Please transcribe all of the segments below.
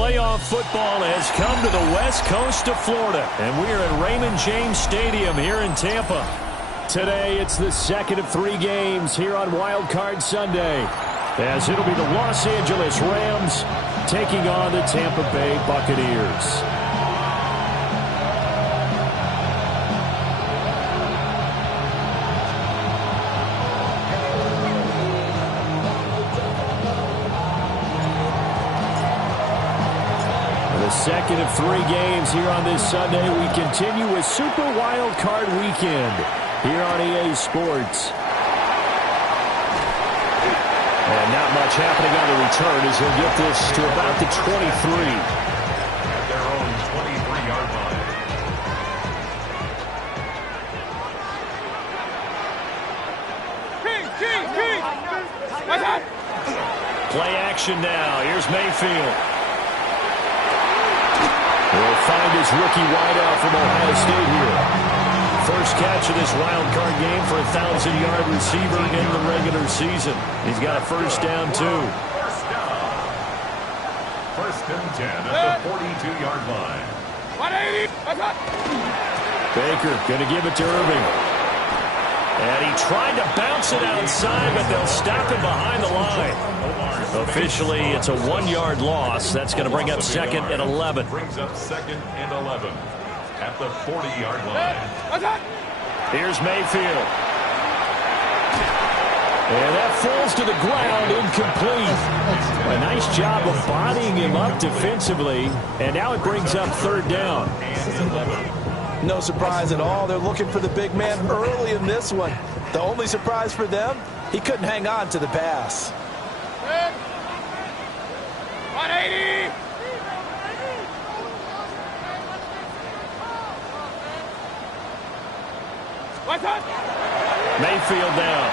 Playoff football has come to the west coast of Florida, and we are at Raymond James Stadium here in Tampa. Today, it's the second of 3 games here on Wild Card Sunday, as it'll be the Los Angeles Rams taking on the Tampa Bay Buccaneers. Second of 3 games here on this Sunday. We continue with Super Wild Card Weekend here on EA Sports. And not much happening on the return as he'll get this to about the 23. At their own 23-yard line. Play action now. Here's Mayfield. He'll find his rookie wideout from Ohio State here. First catch of this wild card game for a 1,000-yard receiver in the regular season. He's got a first down, too. First and 10 at the 42-yard line. 180. Baker going to give it to Irving. And he tried to bounce it outside, but they'll stop him behind the line. Officially, it's a 1-yard loss. That's going to bring up second and 11. Brings up second and 11 at the 40-yard line. Here's Mayfield. And that falls to the ground, incomplete. A nice job of bodying him up defensively. And now it brings up third down. No surprise at all. They're looking for the big man early in this one. The only surprise for them, he couldn't hang on to the pass. 180. Mayfield down.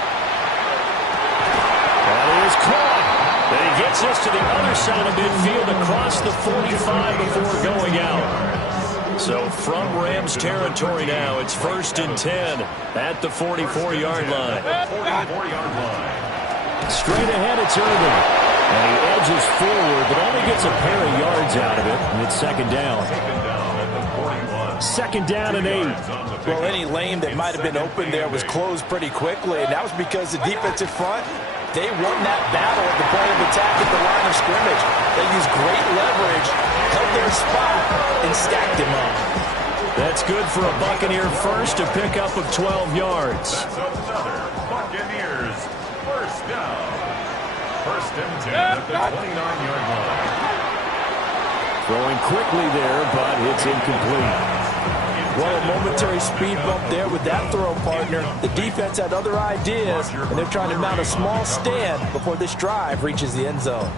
That is caught. And he gets this to the other side of midfield across the 45 before going out. So from Rams territory now, it's first and 10 at the 44-yard line. Straight ahead, it's Irving. And he edges forward, but only gets a pair of yards out of it. And it's second down. Second down and 8. Well, any lane that might have been open there was closed pretty quickly, and that was because the defensive front, they won that battle at the point of attack at the line of scrimmage. They used great leverage, held their spot, and stacked him up. That's good for a Buccaneer first, a pickup of 12 yards. That's another Buccaneers first down. First and 10 at the 29-yard line. Throwing quickly there, but it's incomplete. Well, a momentary speed bump there with that throw, partner. The defense had other ideas, and they're trying to mount a small stand before this drive reaches the end zone.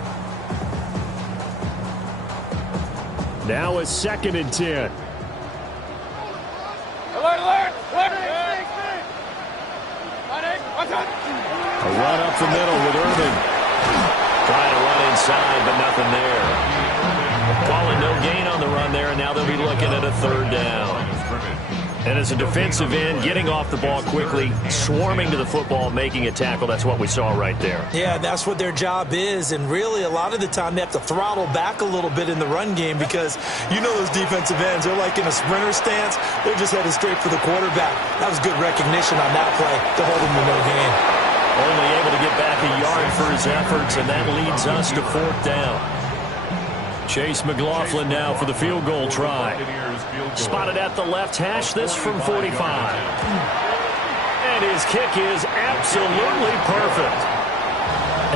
Now a second and 10. Alert. A run up the middle with Irving. Trying to run inside, but nothing there. Calling no gain on the run there, and now they'll be looking at a third down. And as a defensive end, getting off the ball quickly, swarming to the football, making a tackle, that's what we saw right there. Yeah, that's what their job is, and really a lot of the time they have to throttle back a little bit in the run game because you know those defensive ends, they're like in a sprinter stance. They're just headed straight for the quarterback. That was good recognition on that play to hold him to no gain. Only able to get back a yard for his efforts, and that leads us to fourth down. Chase McLaughlin now for the field goal try. Spotted at the left hash, this from 45. And his kick is absolutely perfect.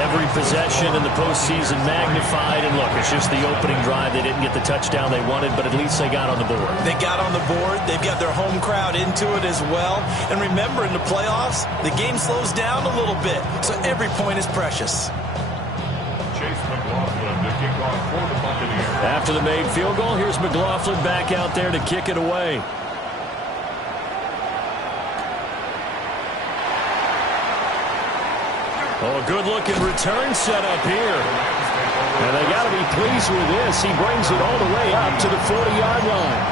Every possession in the postseason magnified. And look, it's just the opening drive. They didn't get the touchdown they wanted, but at least they got on the board. They got on the board. They've got their home crowd into it as well. And remember, in the playoffs, the game slows down a little bit. So every point is precious. Chase McLaughlin to kick off for the Buccaneers. After the made field goal, here's McLaughlin back out there to kick it away. Oh, a good-looking return set up here. And they got to be pleased with this. He brings it all the way up to the 40-yard line.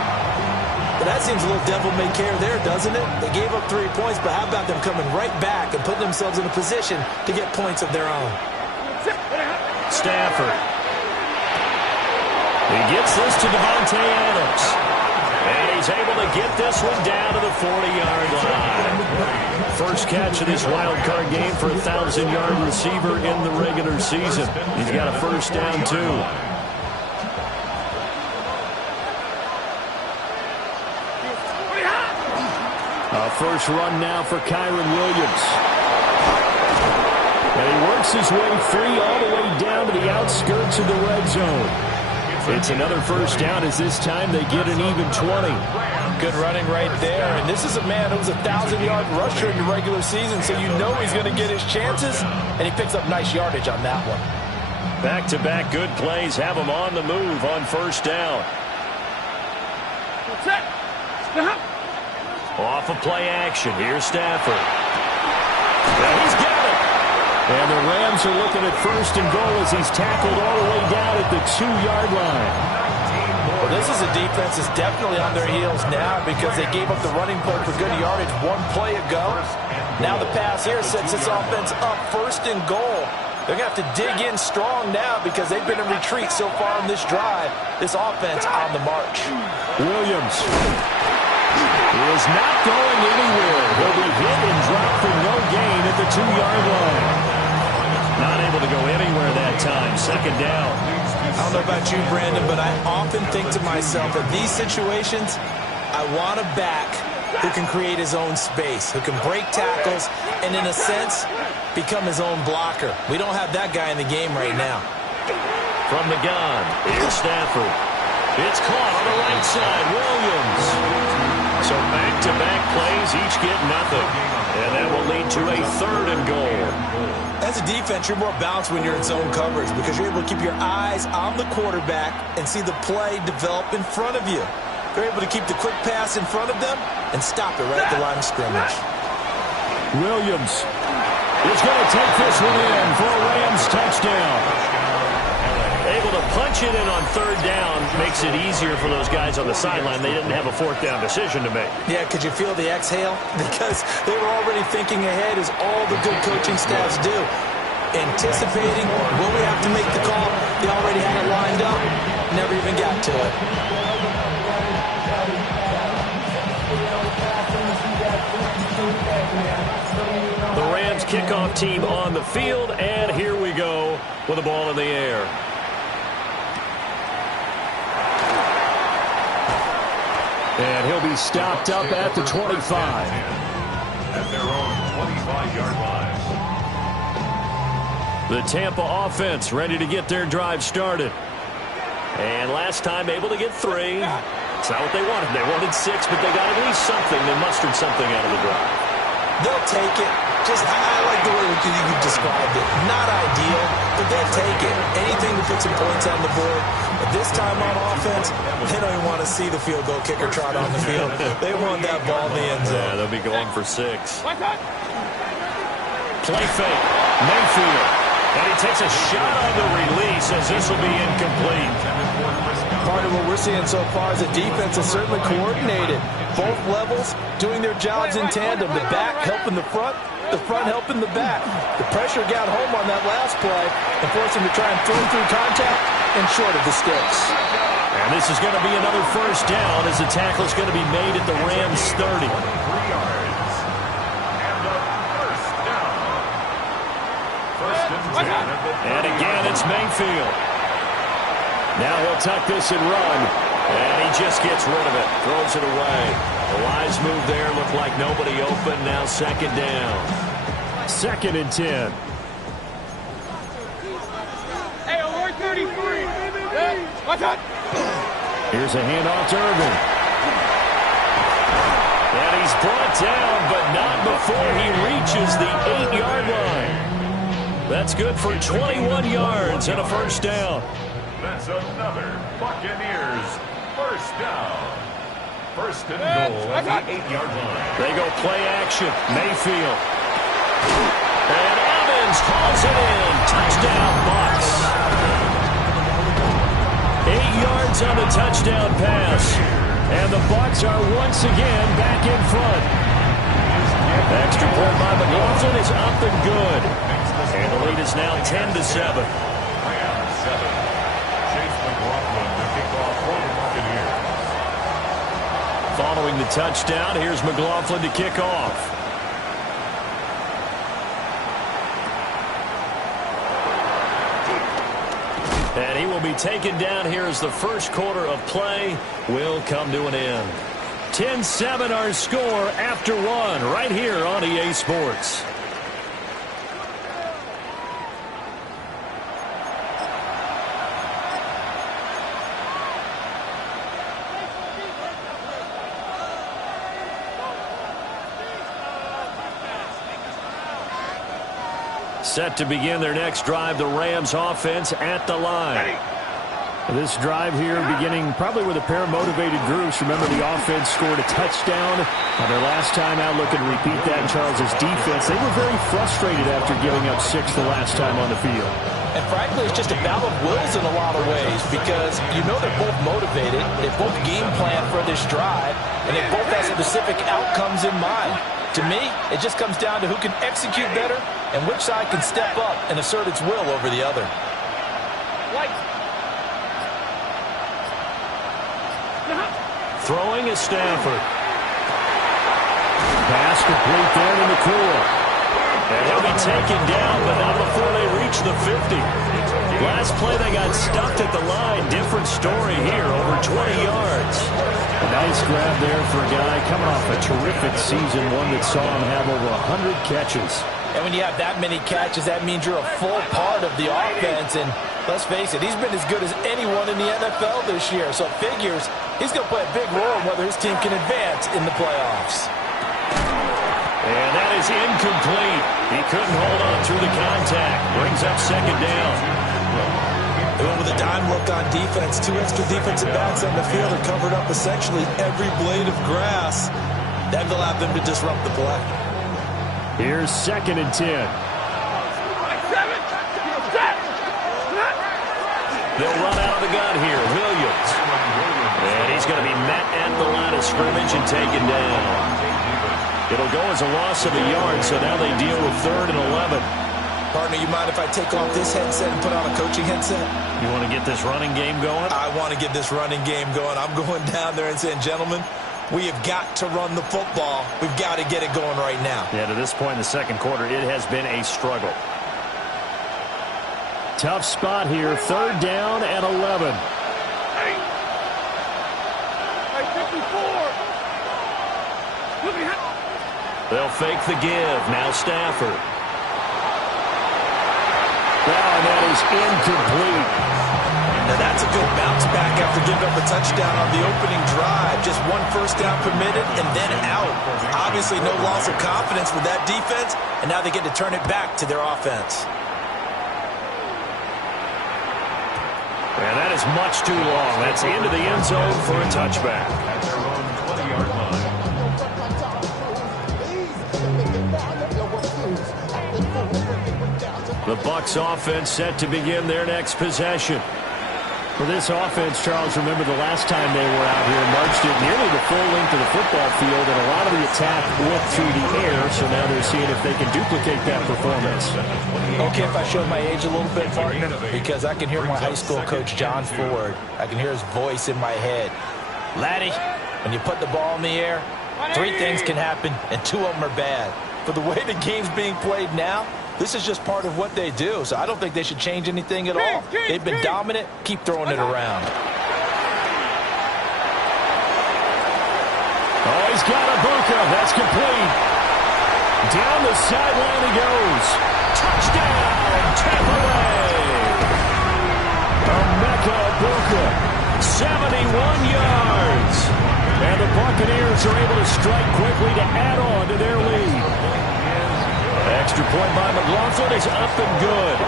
Well, that seems a little devil-may-care there, doesn't it? They gave up 3 points, but how about them coming right back and putting themselves in a position to get points of their own? Stafford. He gets this to Devontae Adams. And he's able to get this one down to the 40-yard line. First catch of this wild card game for a 1,000-yard receiver in the regular season. He's got a first down, too. A first run now for Kyron Williams. And he works his way free all the way down to the outskirts of the red zone. It's another first down as this time they get an even 20. Good running right there. And this is a man who was a 1,000-yard rusher in the regular season, so you know he's going to get his chances. And he picks up nice yardage on that one. Back-to-back good plays have him on the move on first down. Set. Stop. Off of play action. Here's Stafford. Now he's got it. And the Rams are looking at first and goal as he's tackled all the way down at the 2-yard line. Well, this is a defense that's definitely on their heels now because they gave up the running play for good yardage one play ago. Now the pass here sets this offense up first and goal. They're going to have to dig in strong now because they've been in retreat so far in this drive. This offense on the march. Williams is not going anywhere. He'll be hit and dropped for no gain at the 2-yard line. Not able to go anywhere that time. Second down. I don't know about you, Brandon, but I often think to myself, in these situations, I want a back who can create his own space, who can break tackles, and in a sense, become his own blocker. We don't have that guy in the game right now. From the gun, here's Stafford. It's caught on the right side. Williams. So back-to-back plays, each get nothing. And that will lead to a 3rd and goal. As a defense, you're more balanced when you're in zone coverage because you're able to keep your eyes on the quarterback and see the play develop in front of you. They're able to keep the quick pass in front of them and stop it right at the line of scrimmage. Williams is going to take this one in for a Rams touchdown. Able to punch it in on 3rd down makes it easier for those guys on the sideline. They didn't have a 4th down decision to make. Yeah, could you feel the exhale? Because they were already thinking ahead, as all the good coaching staffs do. Anticipating, will we have to make the call? They already had it lined up. Never even got to it. The Rams kickoff team on the field, and here we go with the ball in the air. And he'll be stopped up at the 25. At their own 25-yard line. The Tampa offense ready to get their drive started. And last time able to get 3. It's not what they wanted. They wanted 6, but they got at least something. They mustered something out of the drive. They'll take it. I like the way you described it. Not ideal, but they'll take it. Anything to put some points on the board. But this time on offense, they don't even want to see the field goal kicker trot on the field. They want that ball in the end zone. Yeah, they'll be going for 6. Play fake. Mayfield. And he takes a shot on the release as this will be incomplete. Part of what we're seeing so far is the defense is certainly coordinated. Both levels doing their jobs in tandem. The back helping the front helping the back. The pressure got home on that last play and forced him to try and throw through contact and short of the sticks. And this is going to be another first down as the tackle is going to be made at the Rams 30. 3 yards. And the first down. First and 10 at the 30. And again, it's Mayfield. Now he'll tuck this and run. And he just gets rid of it. Throws it away. A wise move there. Looked like nobody open. Now 2nd down. 2nd and 10. Hey, alert 33. Watch out. Here's a handoff to Irvin. And he's brought down, but not before he reaches the 8-yard line. That's good for 21 yards and a first down. That's another Buccaneers first down. First and goal at the 8-yard line. They go play action. Mayfield. And Evans calls it in. Touchdown, Bucs. 8 yards on the touchdown pass. And the Bucs are once again back in front. Extra point by McLaughlin is up and good. And the lead is now 10-7. Rams 7. Chase McLaughlin, the kick Following the touchdown, here's McLaughlin to kick off. And he will be taken down here as the first quarter of play will come to an end. 10-7 our score after one right here on EA Sports. Set to begin their next drive, the Rams offense at the line. This drive here beginning probably with a pair of motivated groups. Remember, the offense scored a touchdown on their last time out. Looking to repeat that in Charles's defense. They were very frustrated after giving up 6 the last time on the field. And frankly, it's just a battle of wills in a lot of ways because you know they're both motivated. They both game plan for this drive, and they both have specific outcomes in mind. To me, it just comes down to who can execute better and which side can step up and assert its will over the other. Throwing is Stafford. Pass complete there to McCool. And he'll be taken down, but not before they reach the 50. Last play, they got stuffed at the line. Different story here, over 20 yards. A nice grab there for a guy coming off a terrific season, one that saw him have over 100 catches. And when you have that many catches, that means you're a full part of the offense. And let's face it, he's been as good as anyone in the NFL this year. So it figures he's going to play a big role in whether his team can advance in the playoffs. And that is incomplete. He couldn't hold on through the contact. Brings up second down. They went with a dime look on defense. 2 extra defensive backs on the field and covered up essentially every blade of grass. That allowed them to disrupt the play. Here's 2nd and 10. They'll run out of the gun here. Williams. And he's going to be met at the line of scrimmage and taken down. It'll go as a loss of a yard, so now they deal with 3rd and 11. Partner, you mind if I take off this headset and put on a coaching headset? You want to get this running game going? I want to get this running game going. I'm going down there and saying, gentlemen, we have got to run the football. We've got to get it going right now. Yeah, to this point in the second quarter, it has been a struggle. Tough spot here. 3rd down and 11. Hey, 54. They'll fake the give. Now Stafford. And that is incomplete. Now that's a good bounce back after giving up a touchdown on the opening drive. Just 1 first down permitted and then out. Obviously no loss of confidence with that defense, and now they get to turn it back to their offense. And that is much too long. That's into the end zone for a touchback. At their own 20-yard line. The Bucs offense set to begin their next possession. For this offense, Charles, remember the last time they were out here, marched it nearly the full length of the football field, and a lot of the attack went through the air, so now they're seeing if they can duplicate that performance. Okay, if I show my age a little bit, partner, because I can hear my high school coach, John Ford. I can hear his voice in my head. Laddie, when you put the ball in the air, 3 things can happen, and 2 of them are bad. For the way the game's being played now, this is just part of what they do, so I don't think they should change anything at all. They've been dominant. Keep throwing it around. Oh, he's got a Buca. That's complete. Down the sideline he goes. Touchdown, Tampa Bay. Emeka Buca, 71 yards. And the Buccaneers are able to strike quickly to add on to their lead. Extra point by McLaughlin is up and good.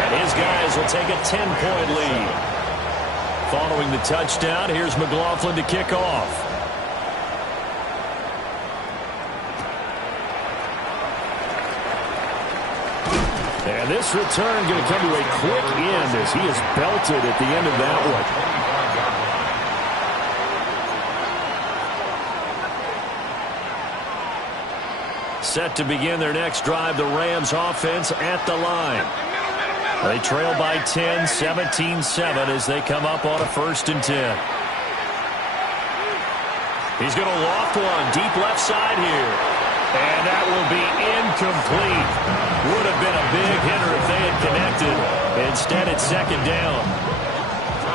And his guys will take a 10-point lead. Following the touchdown, here's McLaughlin to kick off. And this return going to come to a quick end as he is belted at the end of that one. Set to begin their next drive, the Rams offense at the line. They trail by 10, 17-7 as they come up on a 1st and 10. He's going to loft one deep left side here. And that will be incomplete. Would have been a big hitter if they had connected. Instead, it's second down.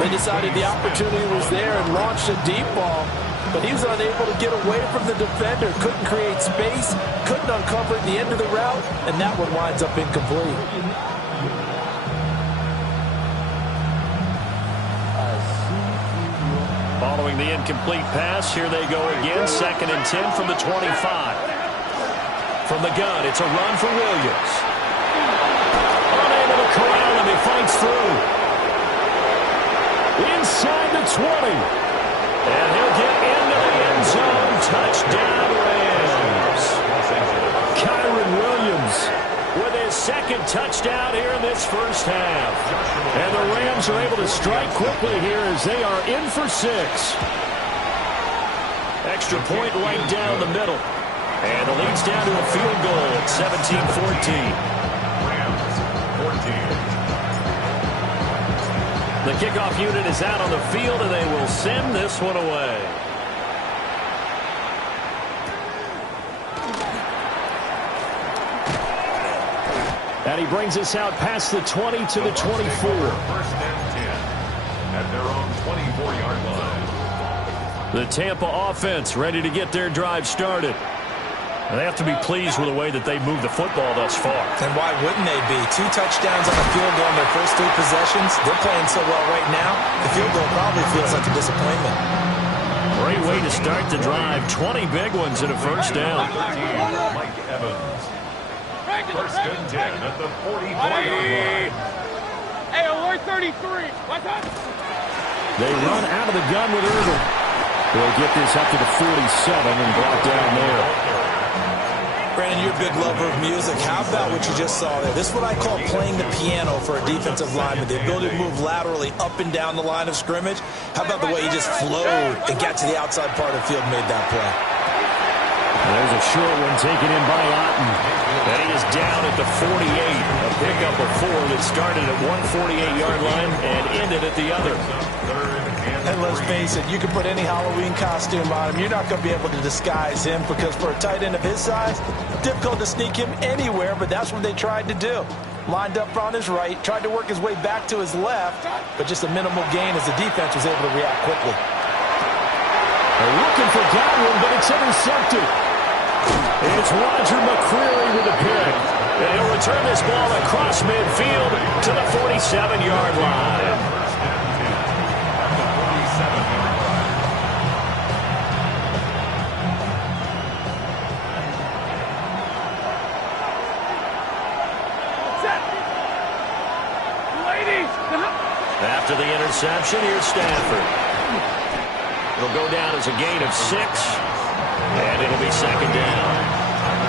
They decided the opportunity was there and launched a deep ball, but he was unable to get away from the defender, couldn't create space, couldn't uncover the end of the route, and that one winds up incomplete. Following the incomplete pass, here they go again, 2nd and 10 from the 25. From the gun, it's a run for Williams. Unable to corral him, he fights through. Inside the 20. And he'll get into the end zone. Touchdown, Rams. Kyron Williams with his 2nd touchdown here in this first half. And the Rams are able to strike quickly here as they are in for 6. Extra point right down the middle. And the lead's down to a field goal at 17-14. Rams, 14. The kickoff unit is out on the field, and they will send this one away. And he brings us out past the 20 to the 24. 1st and 10 at their own 24-yard line. The Tampa offense ready to get their drive started. And they have to be pleased with the way that they've moved the football thus far. And why wouldn't they be? 2 touchdowns on the field goal in their first 3 possessions. They're playing so well right now, the field goal probably feels like a disappointment. Great way to start the drive. 20 big ones and a first down. Mike Evans. 1st and 10 at the 44-yard line. Hey, alert 33. What's up? They run out of the gun with Irvin. They'll get this up to the 47 and brought down there. Brandon, you're a big lover of music. How about what you just saw there? This is what I call playing the piano for a defensive lineman. The ability to move laterally up and down the line of scrimmage. How about the way he just flowed and got to the outside part of the field and made that play? There's a short one taken in by Otten. And he is down at the 48. A pickup of 4 that started at one 48-yard line and ended at the other. And let's face it, you can put any Halloween costume on him. You're not going to be able to disguise him because for a tight end of his size, difficult to sneak him anywhere, but that's what they tried to do. Lined up on his right, tried to work his way back to his left, but just a minimal gain as the defense was able to react quickly. They're looking for Godwin, but it's intercepted. It's Roger McCreary with a pick. And he'll return this ball across midfield to the 47-yard line. After the interception, here's Stafford. It'll go down as a gain of 6, and it'll be 2nd down.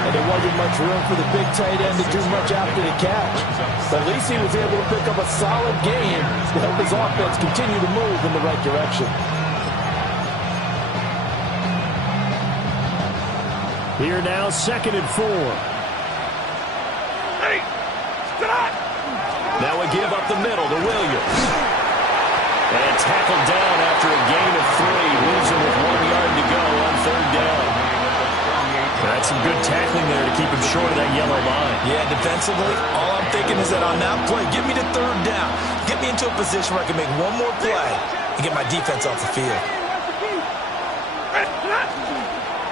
And there wasn't much room for the big tight end to do much after the catch. But at least he was able to pick up a solid gain to help his offense continue to move in the right direction. Here now, 2nd and 4. Hey, stop! Now we give up the middle to Williams. And tackled down after a gain of 3, losing with 1 yard to go on 3rd down. That's some good tackling there to keep him short of that yellow line. Yeah, defensively, all I'm thinking is that on that play, get me to 3rd down. Get me into a position where I can make one more play and get my defense off the field.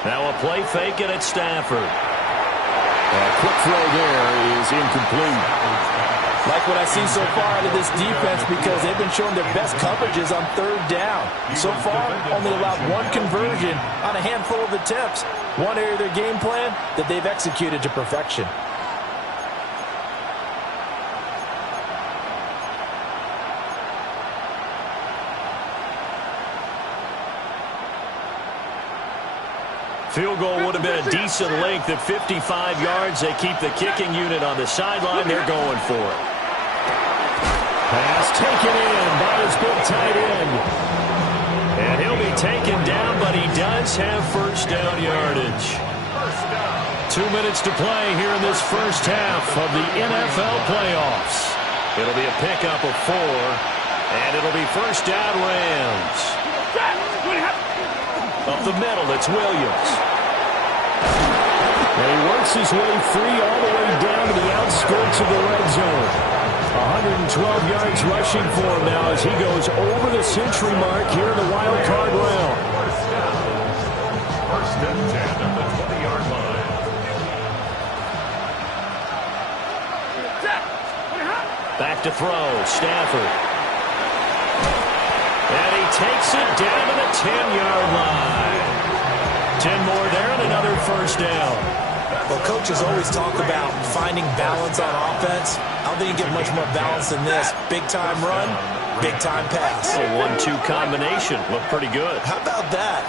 Now a play fake it at Stafford. A quick throw there is incomplete. Like what I see so far out of this defense because they've been showing their best coverages on 3rd down. So far, only allowed 1 conversion on a handful of attempts. One area of their game plan that they've executed to perfection. Field goal would have been a decent length at 55 yards. They keep the kicking unit on the sideline. They're going for it. Pass taken in by his big tight end. And he'll be taken down, but he does have 1st down yardage. 2 minutes to play here in this first half of the NFL playoffs. It'll be a pickup of 4, and it'll be 1st down Rams. Up the middle, it's Williams. And he works his way free all the way down to the outskirts of the red zone. 112 yards rushing for him now as he goes over the century mark here in the wild card round. First and 10 at the 20-yard line. Back to throw, Stafford. And he takes it down to the 10-yard line. 10 more there and another first down. Well, coaches always talk about finding balance on offense. I don't think you get much more balance than this. Big-time run, big-time pass. A 1-2 combination. Looked pretty good. How about that?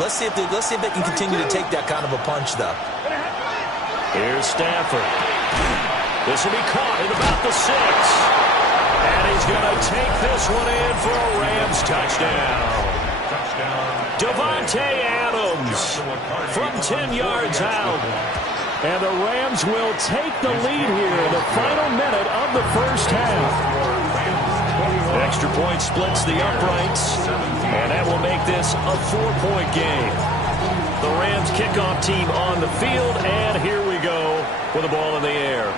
Let's see if they can continue to take that kind of a punch, though. Here's Stafford. This will be caught at about the 6. And he's going to take this one in for a Rams touchdown. Davante Adams from 10 yards out. And the Rams will take the lead here in the final minute of the first half. Extra point splits the uprights, and that will make this a 4-point game. The Rams kickoff team on the field, and here we go with the ball in the air.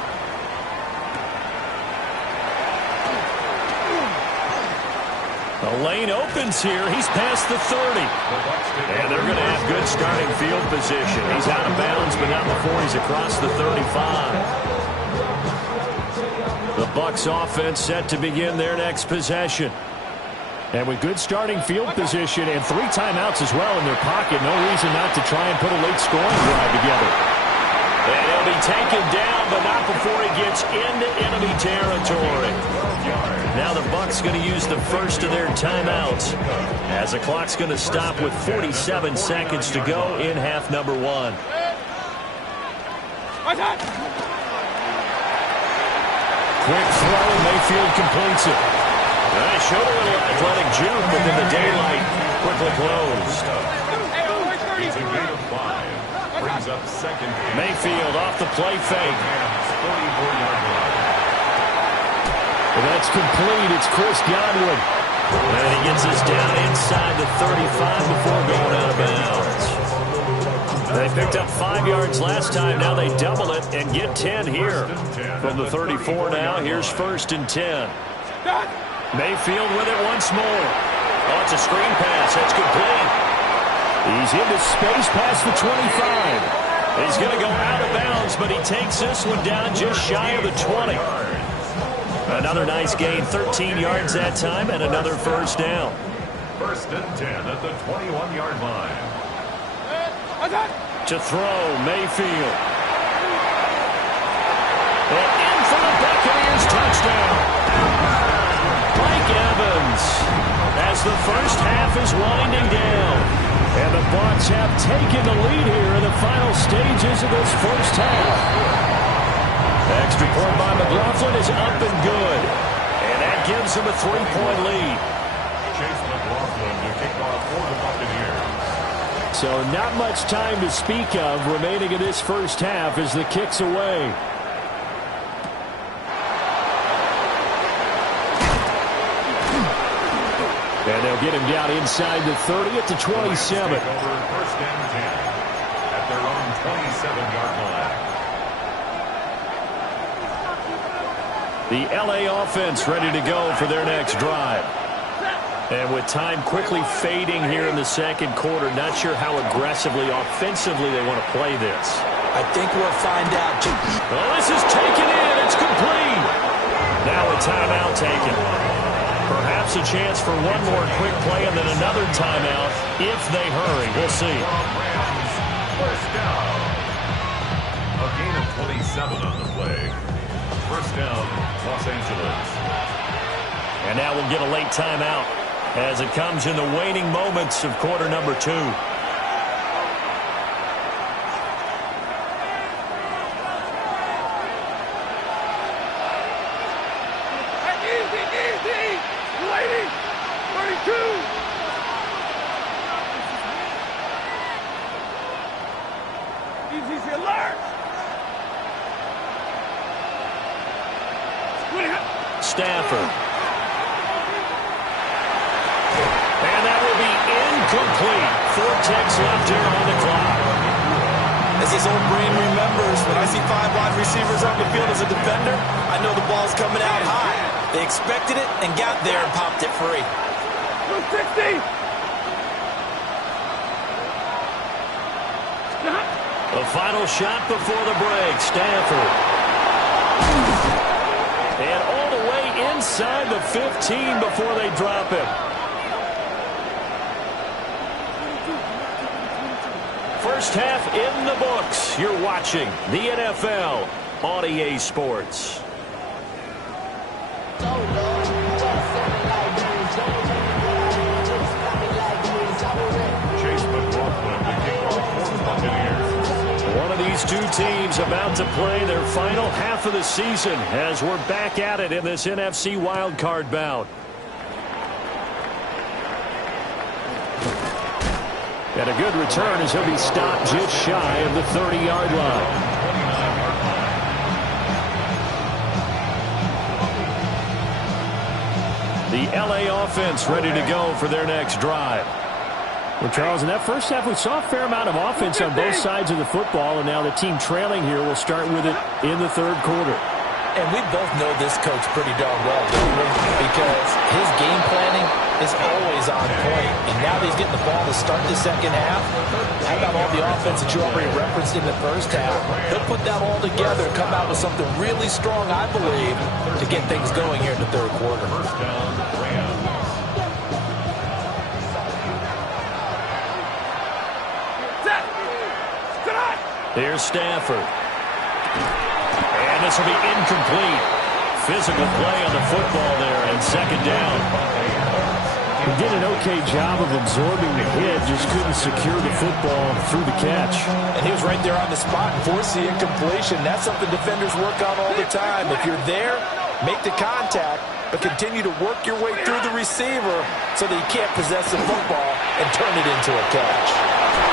The lane opens here. He's past the 30. And they're going to have good starting field position. He's out of bounds, but not before he's across the 35. The Bucs offense set to begin their next possession. And with good starting field position and 3 timeouts as well in their pocket, no reason not to try and put a late scoring drive together. And he'll be taken down, but not before he gets into enemy territory. Now the Bucs going to use the first of their timeouts as the clock's going to stop with 47 seconds to go in half number 1. Quick throw, Mayfield completes it. They showed a little athletic juke, but then the daylight quickly closed. It's a gain of 5. Brings up second. Mayfield off the play fake. 44-yard line. And that's complete. It's Chris Godwin. And he gets us down inside the 35 before going out of bounds. They picked up 5 yards last time. Now they double it and get 10 here. From the 34 now, here's first and 10. Mayfield with it once more. Oh, it's a screen pass. That's complete. He's into space past the 25. He's going to go out of bounds, but he takes this one down just shy of the 20. Another nice gain, 13 yards that time, and another first down. First and 10 at the 21-yard line. To throw, Mayfield. And in for the Buccaneers touchdown. Mike Evans, as the first half is winding down. And the Bucs have taken the lead here in the final stages of this first half. Extra point by McLaughlin is up and good. And that gives him a 3-point lead. Chase McLaughlin to kick off for the Buccaneers. So not much time to speak of remaining in this first half as the kick's away. And they'll get him down inside the 30 at the 27. First and 10 at their own 27-yard line. The L.A. offense ready to go for their next drive. And with time quickly fading here in the second quarter, not sure how aggressively, offensively they want to play this. I think we'll find out. Oh, this is taken in. It's complete. Now a timeout taken. Perhaps a chance for one more quick play and then another timeout if they hurry. We'll see. First down. A gain of 27 on the play. First down, Los Angeles. And now we'll get a late timeout as it comes in the waning moments of quarter number 2. Stafford. And that will be incomplete. ticks left here on the clock. As his old brain remembers, when I see 5 wide receivers on the field as a defender, I know the ball's coming out high. They expected it and got there and popped it free. 260! The final shot before the break, Stafford. And all the way inside the 15 before they drop him. First half in the books. You're watching the NFL on EA Sports. One of these two teams about to play their final half of the season as we're back at it in this NFC wildcard bout. And a good return as he'll be stopped just shy of the 30-yard line. The LA offense ready to go for their next drive. Well, Charles, in that first half, we saw a fair amount of offense on both sides of the football, and now the team trailing here will start with it in the third quarter. And we both know this coach pretty darn well, don't we? Because his game planning is always on point. And now that he's getting the ball to start the second half, how about all the offense that you already referenced in the first half? He'll put that all together and come out with something really strong, I believe, to get things going here in the third quarter. First down, Rams. Here's Stafford. And this will be incomplete. Physical play on the football there and second down. He did an okay job of absorbing the hit, just couldn't secure the football through the catch. And he was right there on the spot and forced the incompletion. That's something defenders work on all the time. If you're there, make the contact, but continue to work your way through the receiver so that you can't possess the football and turn it into a catch.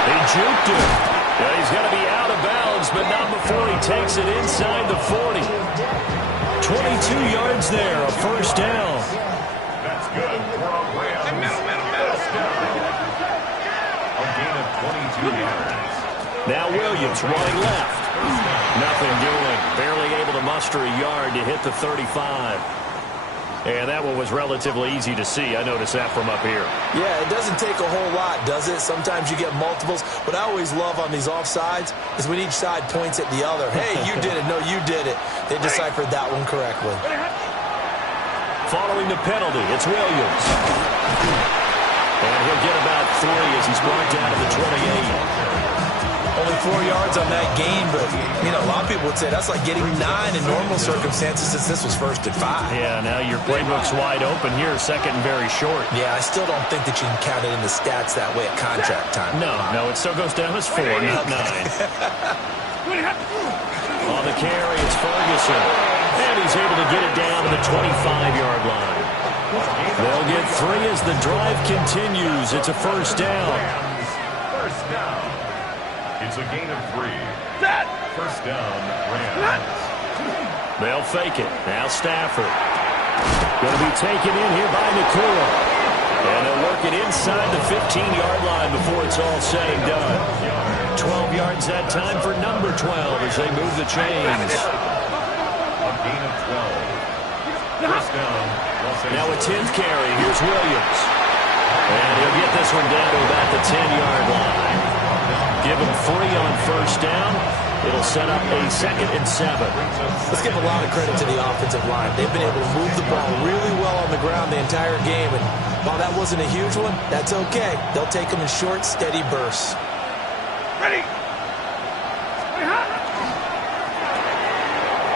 They juked him. Yeah, he's going to be out of bounds, but not before he takes it inside the 40. 22 yards there, a first down. That's good for a Rams. First down. A gain of 22 yards. Now Williams running left. Nothing doing. Barely able to muster a yard to hit the 35. And that one was relatively easy to see. I noticed that from up here. Yeah, it doesn't take a whole lot, does it? Sometimes you get multiples. What I always love on these offsides is when each side points at the other. Hey, you did it. No, you did it. They deciphered that one correctly. Following the penalty, it's Williams. And he'll get about 3 as he's brought down to the 28. Only 4 yards on that gain, but, you know, a lot of people would say that's like getting 9 in normal circumstances since this was 1st and 5. Yeah, now your playbook's wide open here, second and very short. Yeah, I still don't think that you can count it in the stats that way at contract time. No, it still goes down as 4, not 9. On the carry, it's Ferguson. And he's able to get it down to the 25-yard line. They'll get 3 as the drive continues. It's a first down. First down. It's a gain of 3. First down, Rams. They'll fake it. Now Stafford. Going to be taken in here by Nakua. And they'll work it inside the 15-yard line before it's all said and done. 12 yards that time for number 12 as they move the chains. A gain of 12. First down, Los Angeles. Now a 10th carry. Here's Williams. And he'll get this one down to about the 10-yard line. Give him 3 on first down. It'll set up a 2nd and 7. Let's give a lot of credit to the offensive line. They've been able to move the ball really well on the ground the entire game. And while that wasn't a huge one, that's okay. They'll take them in short, steady bursts. Ready.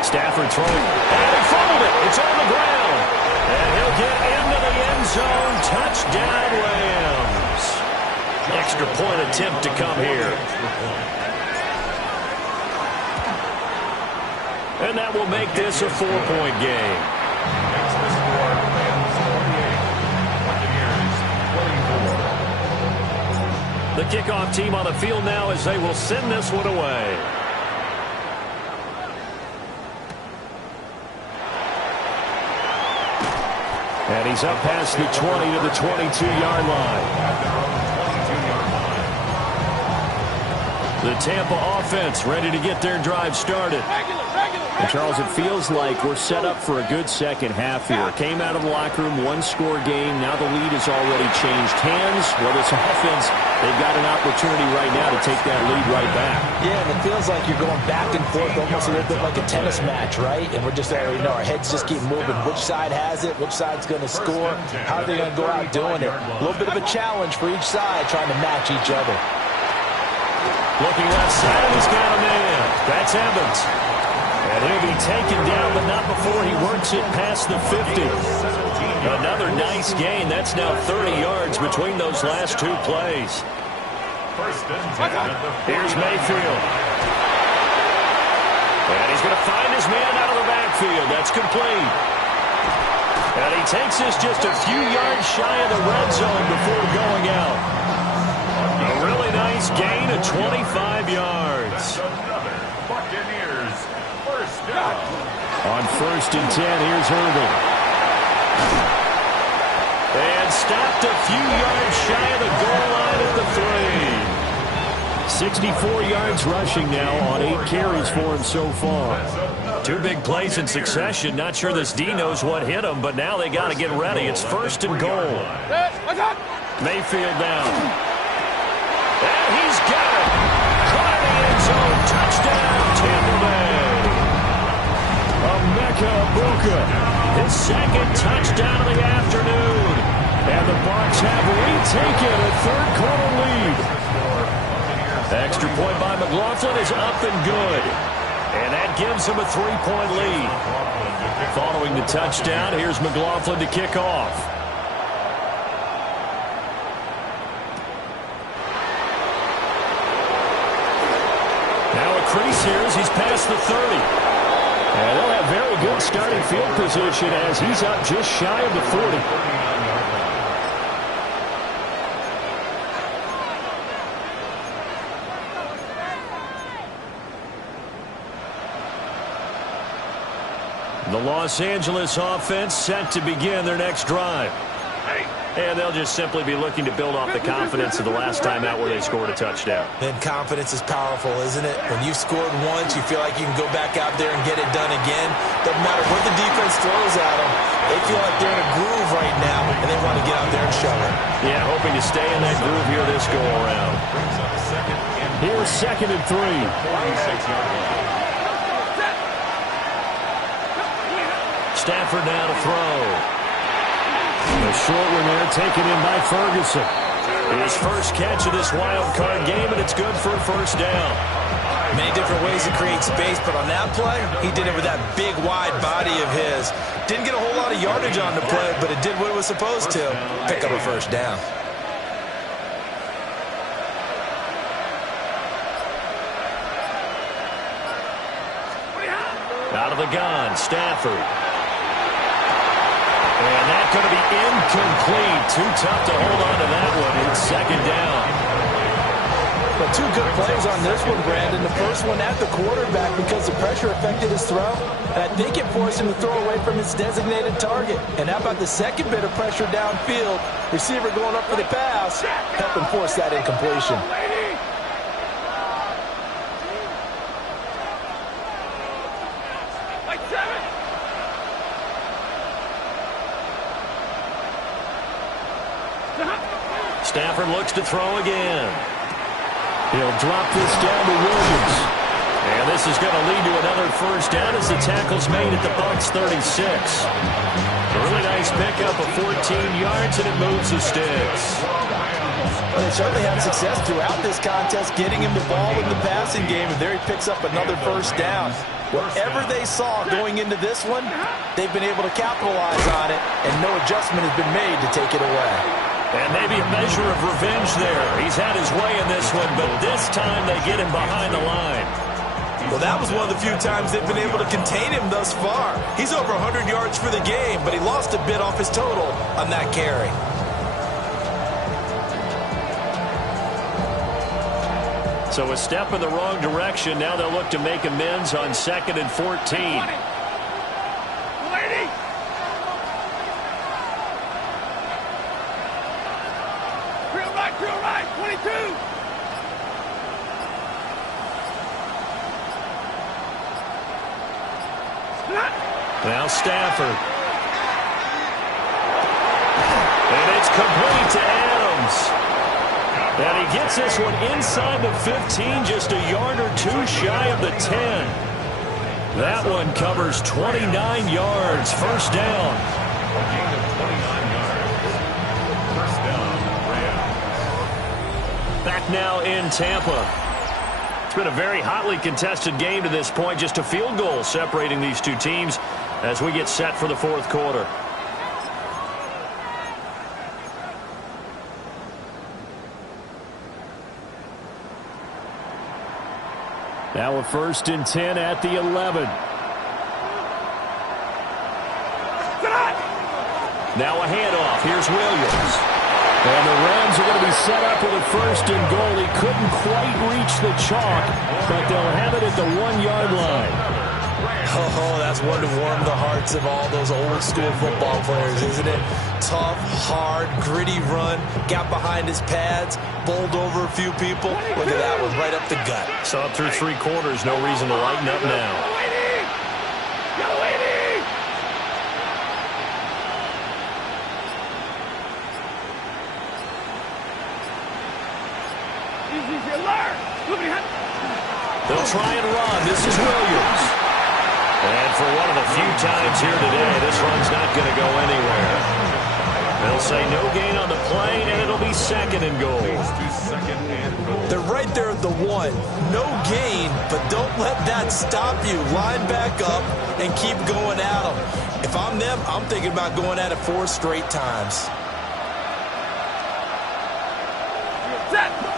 Stafford throwing. And he fumbled it. It's on the ground. And he'll get into the end zone. Touchdown, Rams. Extra point attempt to come here. And that will make this a 4-point game. Makes the score Rams 48, Buccaneers 24. The kickoff team on the field now as they will send this one away. And he's up past the 20 to the 22-yard line. The Tampa offense ready to get their drive started. And Charles, it feels like we're set up for a good second half here. Came out of the locker room, one-score game. Now the lead has already changed hands. Well, this offense, they've got an opportunity right now to take that lead right back. Yeah, and it feels like you're going back and forth almost a little bit like a tennis match, right? And we're just, our heads just keep moving. Which side has it? Which side's going to score? How are they going to go out doing it? A little bit of a challenge for each side trying to match each other. Looking left side, he's got a man. That's Evans. And he'll be taken down, but not before he works it past the 50. Another nice gain. That's now 30 yards between those last two plays. Here's Mayfield. And he's going to find his man out of the backfield. That's complete. And he takes this just a few yards shy of the red zone before going out. A really nice gain of 25 yards. Buccaneers, first down. On 1st and 10, here's Herbert. And stopped a few yards shy of the goal line at the 3. 64 yards rushing now on 8 carries for him so far. Two big plays in succession. Not sure this D knows what hit him, but now they got to get ready. It's 1st and goal. Mayfield down. And he's got it. Caught in the end zone. Touchdown, Tampa Bay. Emeka Egbuka, his second touchdown of the afternoon. And the Bucs have retaken a third-quarter lead. Extra point by McLaughlin is up and good. And that gives him a 3-point lead. Following the touchdown, here's McLaughlin to kick off. Crease here as he's past the 30. And they'll have very good starting field position as he's up just shy of the 40. The Los Angeles offense set to begin their next drive. And they'll just simply be looking to build off the confidence of the last time out where they scored a touchdown. And confidence is powerful, isn't it? When you've scored once, you feel like you can go back out there and get it done again. Doesn't matter what the defense throws at them. They feel like they're in a groove right now, and they want to get out there and show it. Yeah, hoping to stay in that groove here this go-around. Here's 2nd and 3. Stafford now to throw. A short one there taken in by Ferguson. His first catch of this wild card game, and it's good for a first down. Many different ways to create space, but on that play, he did it with that big, wide body of his. Didn't get a whole lot of yardage on the play, but it did what it was supposed to. Pick up a first down. Out of the gun, Stafford. And that's going to be incomplete. Too tough to hold on to that one. It's 2nd down. But two good plays on this one, Brandon. The first one at the quarterback because the pressure affected his throw. And I think it forced him to throw away from his designated target. And how about the second bit of pressure downfield? Receiver going up for the pass. Help him force that incompletion. Stafford looks to throw again. He'll drop this down to Williams. And this is going to lead to another first down as the tackle's made at the Bucs 36. A really nice pickup of 14 yards, and it moves the sticks. Well, they certainly had success throughout this contest, getting him the ball in the passing game, and there he picks up another first down. Whatever they saw going into this one, they've been able to capitalize on it, and no adjustment has been made to take it away. And maybe a measure of revenge there. He's had his way in this one, but this time they get him behind the line. Well, that was one of the few times they've been able to contain him thus far. He's over 100 yards for the game, but he lost a bit off his total on that carry. So a step in the wrong direction. Now they'll look to make amends on 2nd and 14. Now Stafford. And it's complete to Adams. And he gets this one inside the 15, just a yard or two shy of the 10. That one covers 29 yards. First down. A gain of 29 yards. First down, Rams. Back now in Tampa. It's been a very hotly contested game to this point. Just a field goal separating these two teams as we get set for the fourth quarter. Now a 1st and 10 at the 11. Now a handoff. Here's Williams. And the Rams are going to be set up with a 1st and goal. He couldn't quite reach the chalk, but they'll have it at the 1-yard line. Oh, that's one to warm the hearts of all those old school football players, isn't it? Tough, hard, gritty run, got behind his pads, bowled over a few people. Look at that one, right up the gut. Saw it through 3 quarters, no reason to lighten up now. They'll try and run. This is Williams. And for one of the few times here today, this run's not going to go anywhere. They'll say no gain on the play, and it'll be 2nd and goal. They're right there at the 1. No gain, but don't let that stop you. Line back up and keep going at them. If I'm them, I'm thinking about going at it 4 straight times.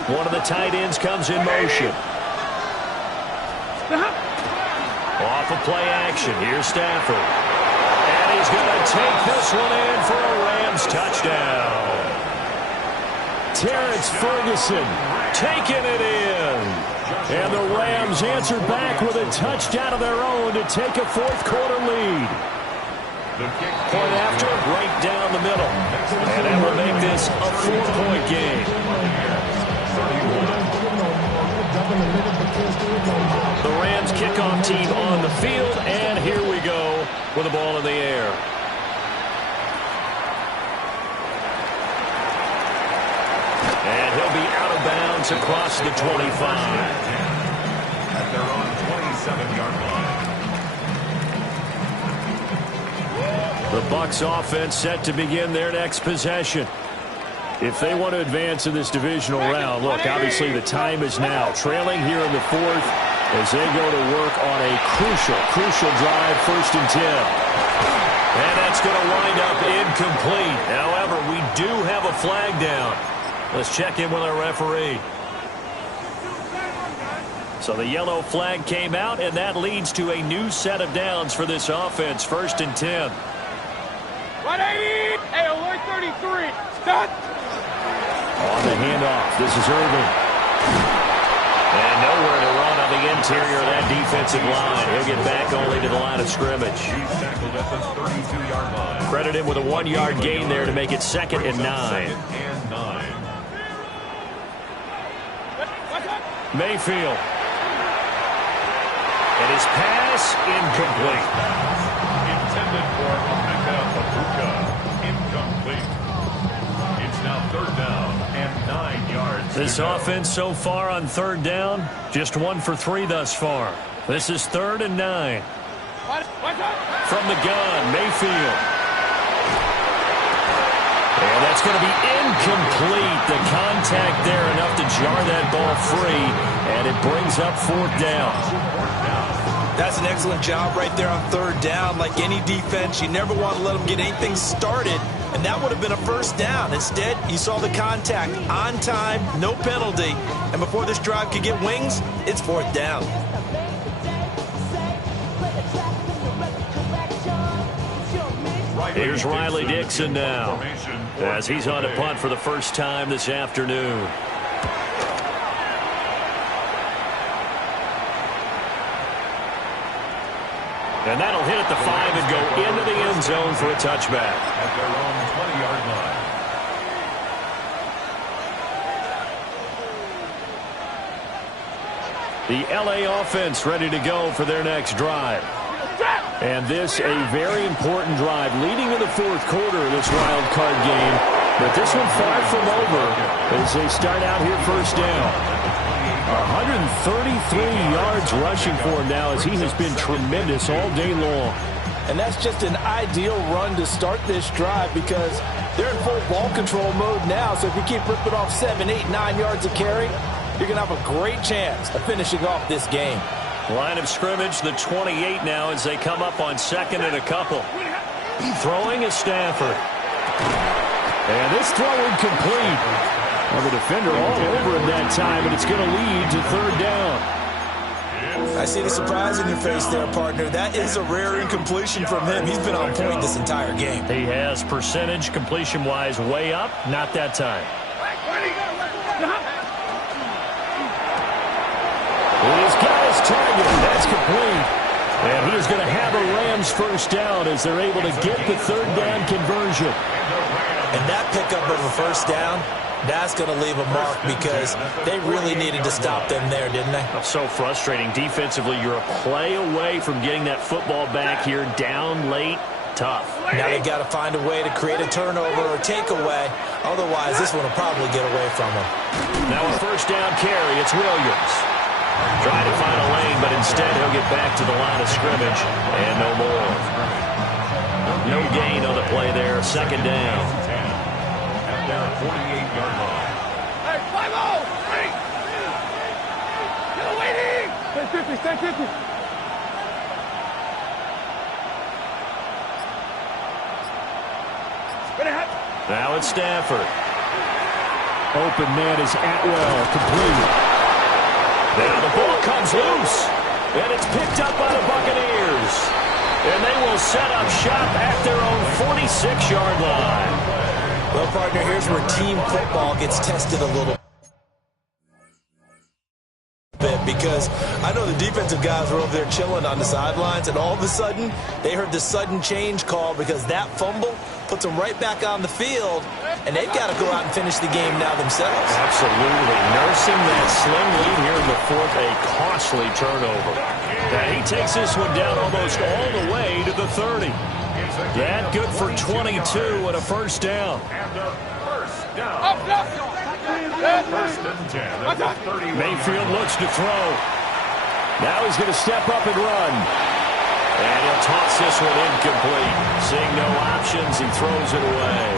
One of the tight ends comes in motion. Off of play action. Here's Stafford. And he's going to take this one in for a Rams touchdown. Terrence Ferguson taking it in. And the Rams answer back with a touchdown of their own to take a fourth-quarter lead. Point after, right down the middle. And that will make this a 4-point game. The Rams kickoff team on the field, and here we go with the ball in the air. And he'll be out of bounds across the 25. At their own 27-yard line. The Bucs offense set to begin their next possession. If they want to advance in this divisional round, look, obviously the time is now. Trailing here in the 4th as they go to work on a crucial drive, 1st and 10. And that's going to wind up incomplete. However, we do have a flag down. Let's check in with our referee. So the yellow flag came out, and that leads to a new set of downs for this offense, 1st and 10. 180! Hey, alert 33. Stop! On the handoff, this is Irving. And nowhere to run on the interior of that defensive line. He'll get back only to the line of scrimmage. He's tackled at the 32-yard line. Credit him with a 1-yard gain there to make it 2nd and 9. Mayfield. And his pass incomplete. Intended for Emeka Egbuka. Incomplete. It's now 3rd down and 9 yards. This offense so far on 3rd down, just 1 for 3 thus far. This is 3rd and 9. From the gun, Mayfield. And that's going to be incomplete. The contact there enough to jar that ball free, and it brings up 4th down. That's an excellent job right there on 3rd down. Like any defense, you never want to let them get anything started, and that would have been a 1st down. Instead, you saw the contact on time, no penalty, and before this drive could get wings, it's 4th down. Here's Riley Dixon now, as he's on a punt for the first time this afternoon. And that'll hit at the 5 and go into the end zone for a touchback. At their own 20-yard line. The LA offense ready to go for their next drive. And this a very important drive leading to the fourth quarter of this wild card game. But this one far from over as they start out here first down. 133 yards rushing for him now as he has been tremendous all day long. And that's just an ideal run to start this drive because they're in full ball control mode now. So if you keep ripping off 7, 8, 9 yards of carry, you're going to have a great chance of finishing off this game. Line of scrimmage, the 28 now as they come up on second and a couple. Throwing is Stafford. And this throw incomplete. Well, the defender all over him that time, and it's going to lead to third down. I see the surprise in your face there, partner. That is a rare incompletion from him. He's been on point this entire game. He has percentage completion-wise way up. Not that time. He's got his target. That's complete. And he is going to have a Rams first down as they're able to get the third down conversion. And that pickup of a first down, that's going to leave a mark because they really needed to stop them there, didn't they? So frustrating. Defensively, you're a play away from getting that football back here down late. Tough. Now they've got to find a way to create a turnover or takeaway. Otherwise, this one will probably get away from them. Now a first down carry. It's Williams. Trying to find a lane, but instead he'll get back to the line of scrimmage. And no more. No gain on the play there. Second down. At their 48-yard line. Hey, 5-0! Hey! Get waiting! 10-50, 10-50. Now it's Stafford. Open man is Atwell. Complete. Now the ball comes loose, and it's picked up by the Buccaneers. And they will set up shop at their own 46-yard line. Well, partner, here's where team football gets tested a little bit because I know the defensive guys were over there chilling on the sidelines, and all of a sudden they heard the sudden change call because that fumble puts them right back on the field, and they've got to go out and finish the game now themselves. Absolutely. Nursing that slim lead here in the fourth, a costly turnover. And he takes this one down almost all the way to the 30. That good for 22 and a first down. And a first down. Up, up! First and 10 at the 31. Mayfield looks to throw. Now he's going to step up and run. And he'll toss this one incomplete. Seeing no options, he throws it away.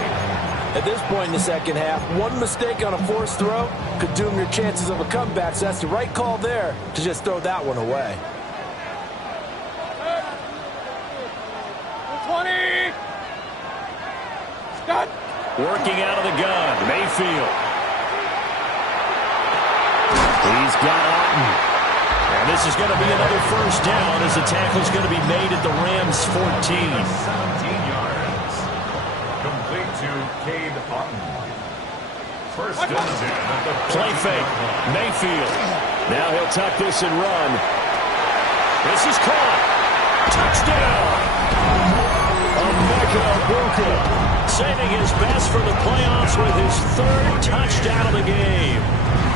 At this point in the second half, one mistake on a forced throw could doom your chances of a comeback. So that's the right call there to just throw that one away. 20! Stop! Working out of the gun, Mayfield. He's got Otten. And this is going to be another first down as the tackle is going to be made at the Rams 14. 17 yards. Complete to Cade Otten. First and 10 at the Play fake. Mayfield. Now he'll tuck this and run. This is caught. Touchdown. Emeka Egbuka saving his best for the playoffs with his third touchdown of the game.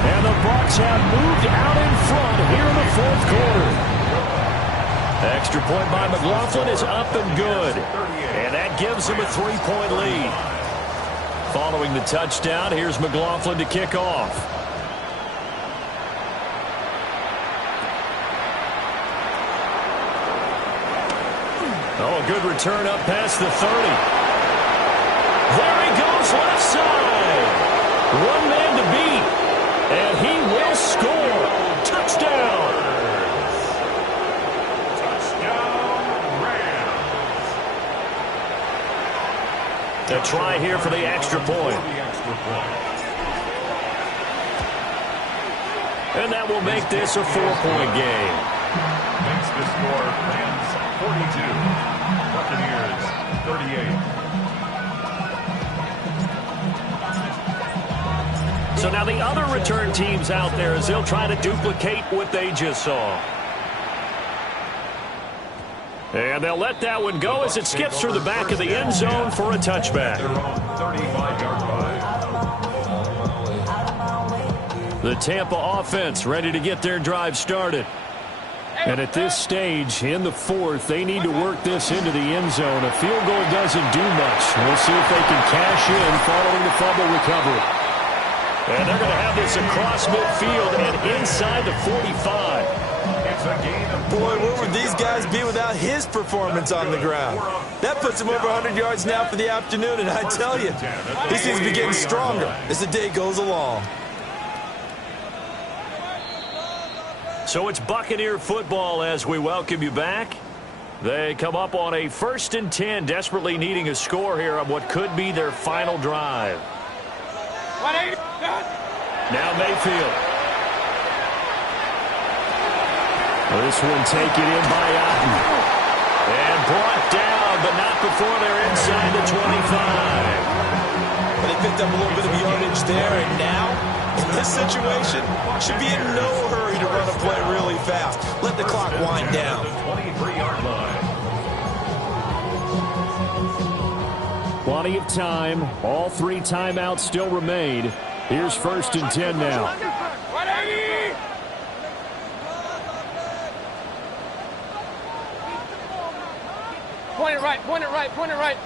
And the Bucs have moved out in front here in the fourth quarter. Extra point by McLaughlin is up and good. And that gives him a 3-point lead. Following the touchdown, here's McLaughlin to kick off. Oh, a good return up past the 30. There he goes left side. One man to beat. And he will score. Touchdown. Touchdown, Rams. A try here for the extra point. And that will make this a 4-point game. Makes the score Rams 42, Buccaneers 38. So now the other return teams out there as they'll try to duplicate what they just saw. And they'll let that one go as it skips through the back of the end zone for a touchback. Their own 35-yard line. The Tampa offense ready to get their drive started. And at this stage, in the fourth, they need to work this into the end zone. A field goal doesn't do much. We'll see if they can cash in following the fumble recovery. And they're going to have this across midfield and inside the 45. Boy, where would these guys be without his performance on the ground? That puts him over 100 yards now for the afternoon, and I tell you, he seems to be getting stronger as the day goes along. So it's Buccaneer football as we welcome you back. They come up on a 1st and 10, desperately needing a score here on what could be their final drive. Now Mayfield. This one taken in by Otten. And brought down, but not before they're inside the 25. But they picked up a little bit of yardage there, and now, in this situation, should be in no hurry to run a play really fast. Let the clock wind down. 23-yard line. Plenty of time. All 3 timeouts still remain. Here's 1st and 10 now. Point it right, point it right, point it right.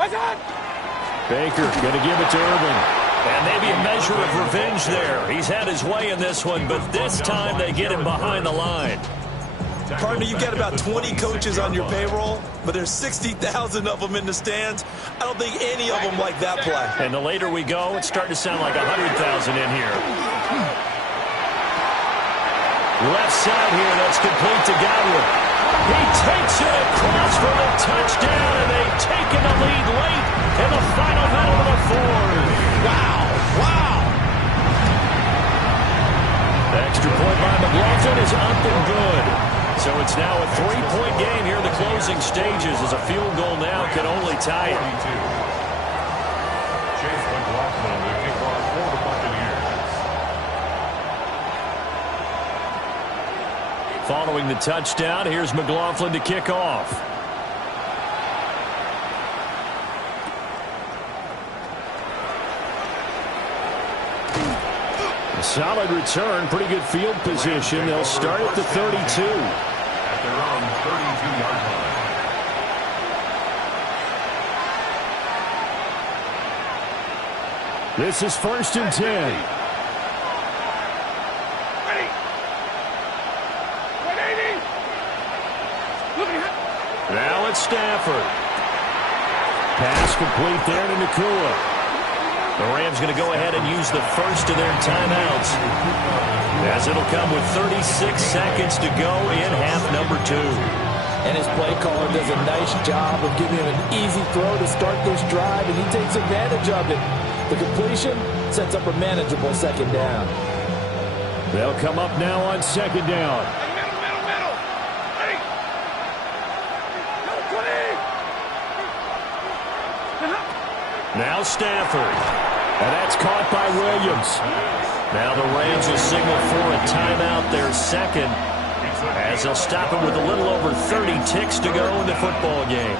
What's that? Baker going to give it to Irvin. And maybe a measure of revenge there. He's had his way in this one, but this time they get him behind the line. Partner, you've got about 20 coaches on your payroll, but there's 60,000 of them in the stands. I don't think any of them like that play. And the later we go, it's starting to sound like 100,000 in here. Left side here, that's complete to Godwin. He takes it across for the touchdown, and they've taken the lead late in the final minute of the fourth. Wow, wow. The extra point by McLaughlin is up and good. So it's now a 3-point game here in the closing stages as a field goal now can only tie it. Chase McLaughlin, the kickoff for the Buccaneers. Following the touchdown, here's McLaughlin to kick off. A solid return, pretty good field position. They'll start at the 32. At their own 32-yard line. This is 1st and 10. Now it's Stafford. Pass complete there to Nakua. The Rams going to go ahead and use the first of their timeouts, as it'll come with 36 seconds to go in half number 2. And his play caller does a nice job of giving him an easy throw to start this drive, and he takes advantage of it. The completion sets up a manageable 2nd down. They'll come up now on 2nd down. Now Stafford. And that's caught by Williams. Now the Rams will signal for a timeout, their 2nd, as they'll stop it with a little over 30 ticks to go in the football game.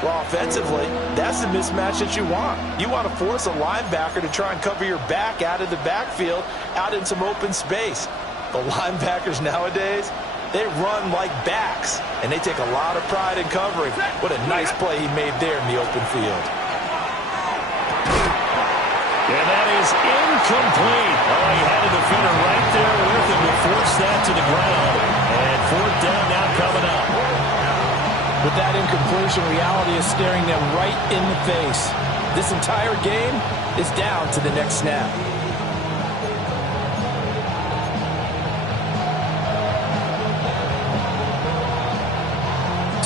Well, offensively, that's the mismatch that you want. You want to force a linebacker to try and cover your back out of the backfield, out in some open space. The linebackers nowadays, they run like backs, and they take a lot of pride in covering. What a nice play he made there in the open field. And that is incomplete. Oh, he had a defender right there with him to force that to the ground. And 4th down now coming up. With that incompletion, reality is staring them right in the face. This entire game is down to the next snap.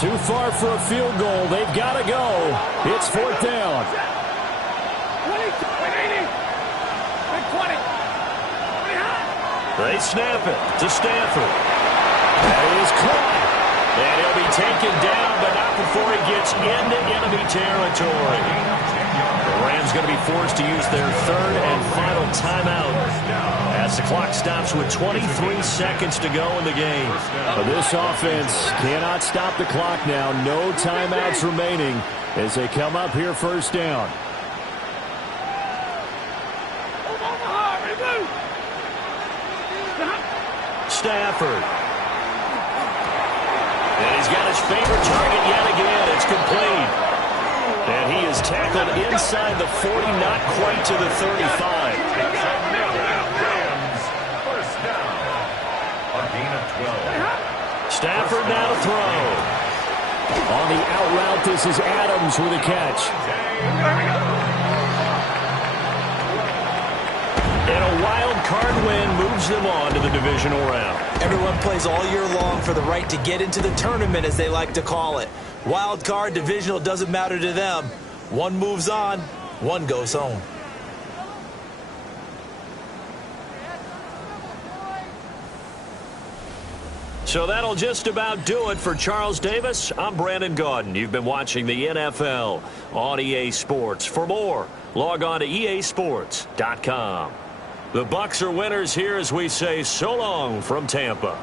Too far for a field goal. They've got to go. It's 4th down. 20. They snap it to Stafford. That is caught. And he'll be taken down, but not before he gets into enemy territory. The Rams going to be forced to use their 3rd and final timeout as the clock stops with 23 seconds to go in the game. This offense cannot stop the clock now. No timeouts remaining as they come up here 1st down. Stafford And he's got his favorite target yet again. It's complete. And he is tackled inside the 40, not quite to the 35. First down. A gain of 12. Stafford now to throw. On the out route, this is Adams with a catch. And a wild card win moves them on to the divisional round. Everyone plays all year long for the right to get into the tournament, as they like to call it. Wild card, divisional, doesn't matter to them. One moves on, one goes home. So that'll just about do it for Charles Davis. I'm Brandon Gaudin. You've been watching the NFL on EA Sports. For more, log on to easports.com. The Bucs are winners here as we say so long from Tampa.